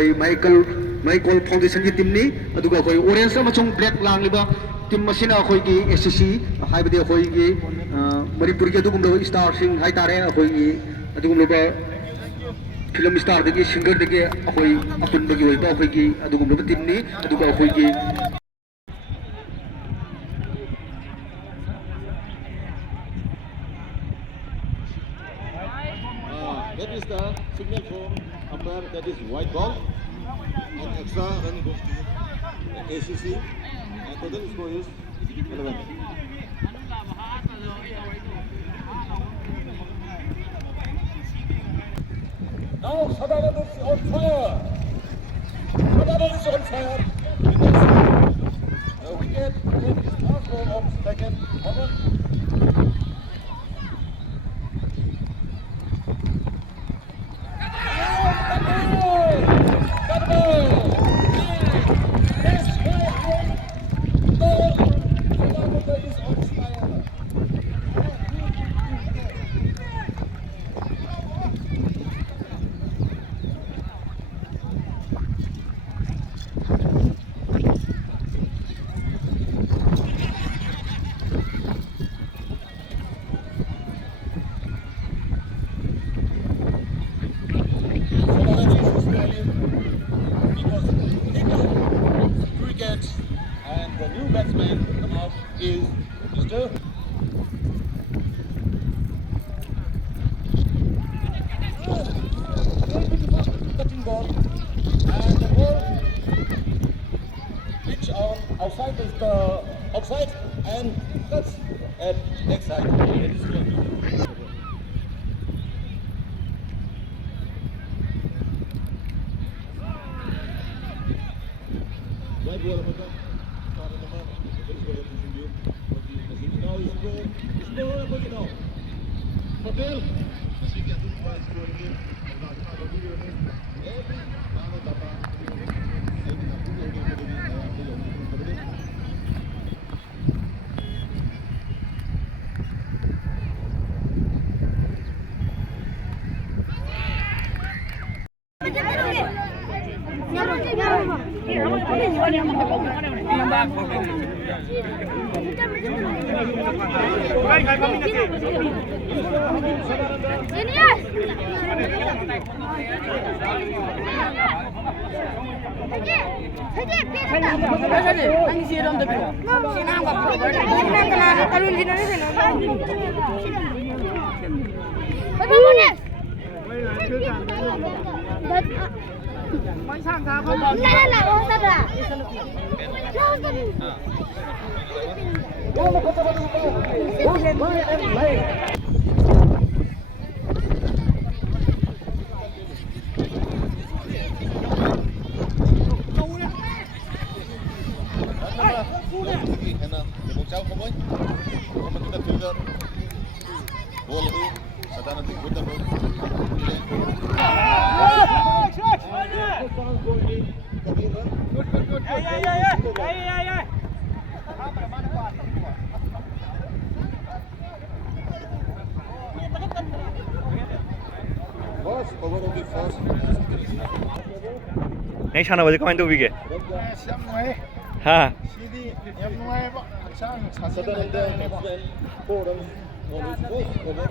Michael Foundation की team ने अदुगा कोई orange अमचुंग black लांग लिबा टीम मशीना कोई की SCC हाइबदे कोई की मणिपुर के अदुगुम स्टार सिंग हाई तारे कोई की अदुगुम लोबा फिल्म स्टार दगी सिंगर दगी कोई अपुन दगी होई बा कोई की अदुगुम लोबा टीम ने अदुगा कोई की that is the signal from umpire, that is white ball and extra running goes to ACC and total score is 11. Now Sadananda is on fire. Sadananda is on fire. The wicket is last ball of second over. And the new batsman come out is Mr. Cutting ball, and the ball pitch on outside is the outside and cuts at next side. Right ball apa tak? Para nama, terus boleh tunjuk. Bagi masih now is score apa kita? Hotel. Masih kita tunggu score ini. Nak tahu video ni. Mana dapat? Sadananda good the ball. Ngay Sanarubagi kau main tu bige? Siap nuai. Ha. Sini yang nuai pak. Sang Sadananda batsman 4 runs on his first over.